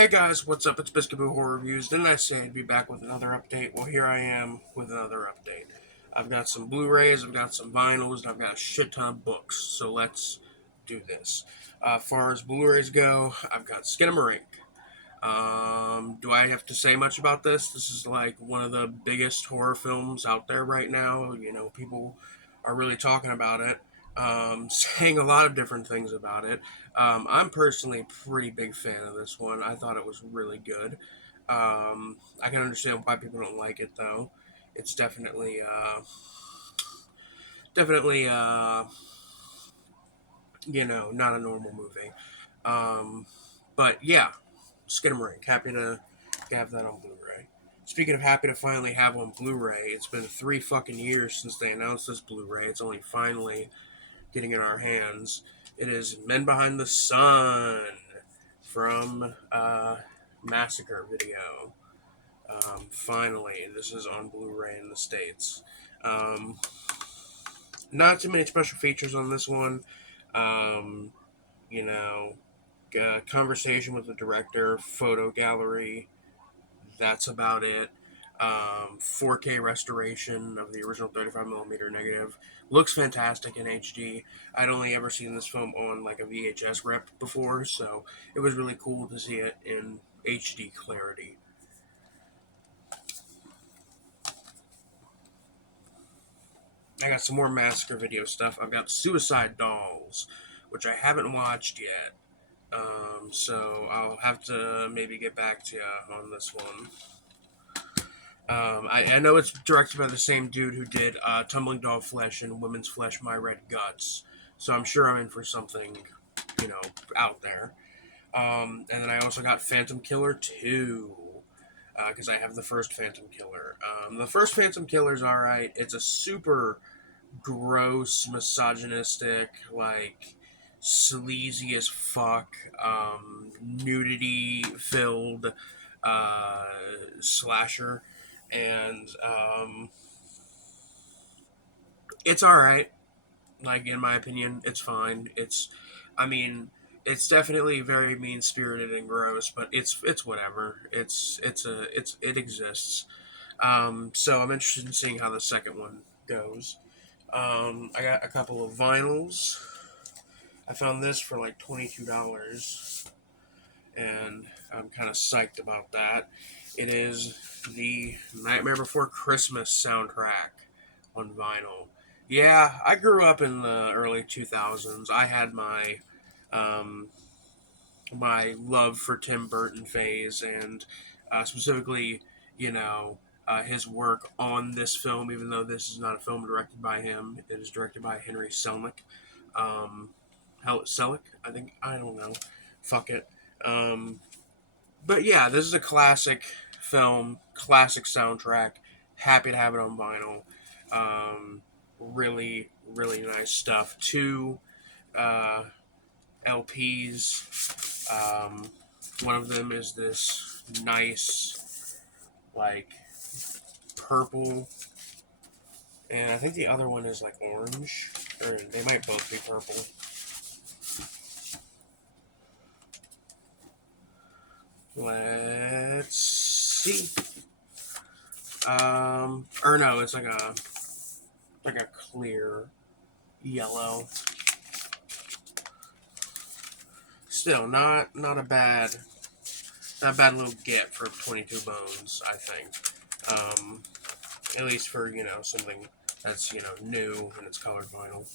Hey guys, what's up? It's Biscuit Boo Horror Reviews. Didn't I say I'd be back with another update? Well, here I am with another update. I've got some Blu-rays, I've got some vinyls, and I've got a shit ton of books. So let's do this. As far as Blu-rays go, I've got Skinamarink. Do I have to say much about this? This is like one of the biggest horror films out there right now. People are really talking about it, saying a lot of different things about it. I'm personally a pretty big fan of this one. I thought it was really good. I can understand why people don't like it though. It's definitely, not a normal movie. Um, but yeah, Skinamarink. Happy to have that on Blu-ray. Speaking of happy to finally have on Blu-ray, it's been 3 fucking years since they announced this Blu-ray. It's only finally getting in our hands. It is Men Behind the Sun from Massacre Video. Finally, this is on Blu-ray in the States. Um, Not too many special features on this one. Um, you know, Conversation with the director, photo gallery. That's about it. 4K restoration of the original 35mm negative. Looks fantastic in HD. I'd only ever seen this film on like a VHS rep before, so it was really cool to see it in HD clarity. I got some more Massacre Video stuff. I've got Suicide Dolls, which I haven't watched yet. So I'll have to maybe get back to you on this one. I know it's directed by the same dude who did Tumbling Doll Flesh and Women's Flesh, My Red Guts. So I'm sure I'm in for something, you know, out there. And then I also got Phantom Killer 2, because I have the first Phantom Killer. The first Phantom Killer is alright. It's a super gross, misogynistic, like, sleazy as fuck, nudity filled uh, slasher. And it's all right. Like in my opinion, it's fine. I mean, it's definitely very mean spirited and gross, but it's whatever. It exists. So I'm interested in seeing how the second one goes. I got a couple of vinyls. I found this for like $22, and I'm kind of psyched about that. It is the Nightmare Before Christmas soundtrack on vinyl. Yeah, I grew up in the early 2000s. I had um, my love for Tim Burton phase, and specifically, you know, his work on this film. Even though this is not a film directed by him, it is directed by Henry Selick. Um, Selick, I think. I don't know. Fuck it. Um, but yeah, this is a classic film, classic soundtrack. Happy to have it on vinyl. Really, really nice stuff. Two uh, LPs. One of them is this nice, like, purple, and I think the other one is like orange, or they might both be purple. Let's see. Or no, it's like a clear yellow. Still, not a bad little get for 22 bones. I think, at least for something that's new and it's colored vinyl.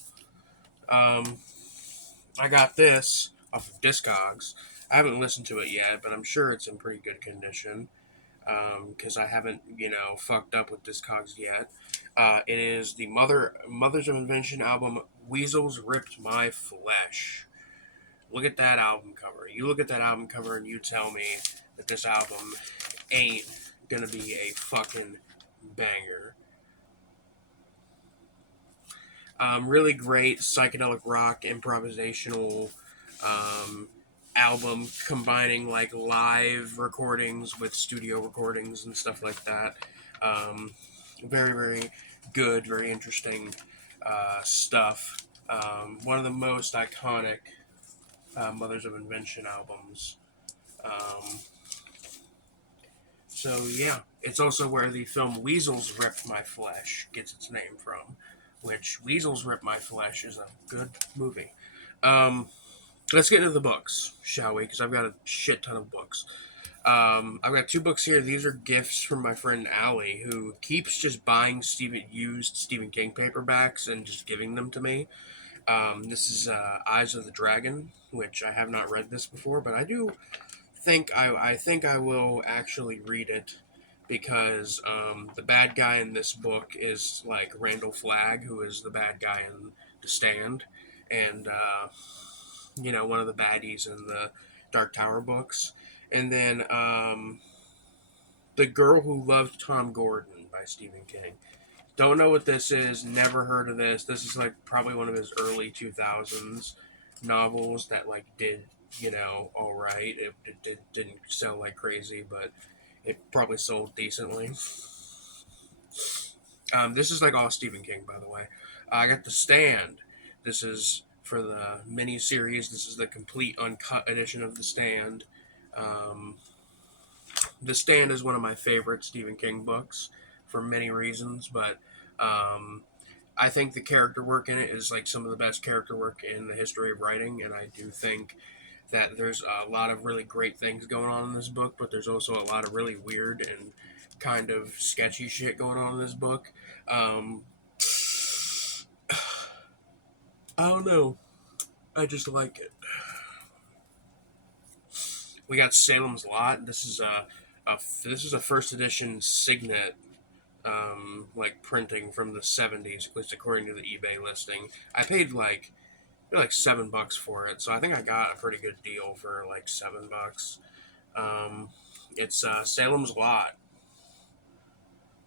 Um, I got this off of Discogs. I haven't listened to it yet, but I'm sure it's in pretty good condition. Because I haven't, fucked up with Discogs yet. It is the Mothers of Invention album, Weasels Ripped My Flesh. Look at that album cover. You look at that album cover and you tell me that this album ain't gonna be a fucking banger. Really great psychedelic rock improvisational um, album combining like live recordings with studio recordings and stuff like that. Um, Very, very good, very interesting stuff. One of the most iconic Mothers of Invention albums. Um, So yeah, it's also where the film Weasels Ripped My Flesh gets its name from, which Weasels Rip My Flesh is a good movie. Um, let's get into the books, shall we? Because I've got a shit ton of books. I've got two books here. These are gifts from my friend Allie, who keeps just buying used Stephen King paperbacks and just giving them to me. This is Eyes of the Dragon, which I have not read this before, but I think I will actually read it because the bad guy in this book is like Randall Flagg, who is the bad guy in The Stand, and one of the baddies in the Dark Tower books, and then The Girl Who Loved Tom Gordon by Stephen King. Don't know what this is. Never heard of this. This is like probably one of his early 2000s novels that like did all right. It didn't sell like crazy, but it probably sold decently. This is like all Stephen King, by the way. I got The Stand. This is for the mini series. This is the complete uncut edition of The Stand. Um, The Stand is one of my favorite Stephen King books for many reasons, but um, I think the character work in it is like some of the best character work in the history of writing, and I do think that there's a lot of really great things going on in this book, but there's also a lot of really weird and kind of sketchy shit going on in this book. Um, I don't know. I just like it. We got Salem's Lot. This is a first edition signet like printing from the 70s, at least according to the eBay listing. I paid like $7 for it, so I think I got a pretty good deal for like $7. Um, it's Salem's Lot.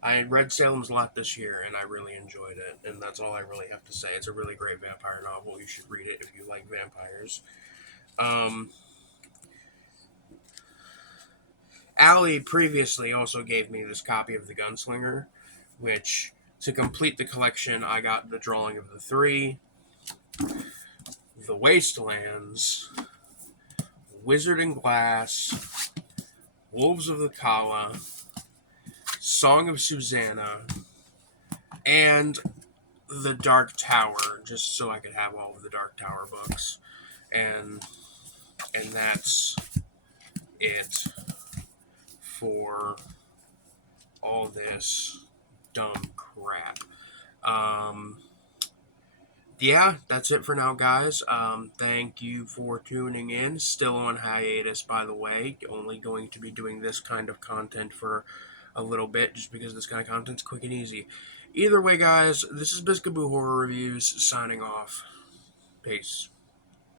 I had read Salem's Lot this year, and I really enjoyed it, and that's all I really have to say. It's a really great vampire novel. You should read it if you like vampires. Um, Allie previously also gave me this copy of The Gunslinger, which, to complete the collection, I got the drawing of the three, The Wastelands, Wizard and Glass, Wolves of the Kala, Song of Susanna, and The Dark Tower, just so I could have all of the Dark Tower books. And that's it for all this dumb crap. Um, yeah, that's it for now, guys. Thank you for tuning in. Still on hiatus, by the way. Only going to be doing this kind of content for a little bit, just because this kind of content's quick and easy. Either way, guys, this is Biscaboo Horror Reviews signing off. Peace.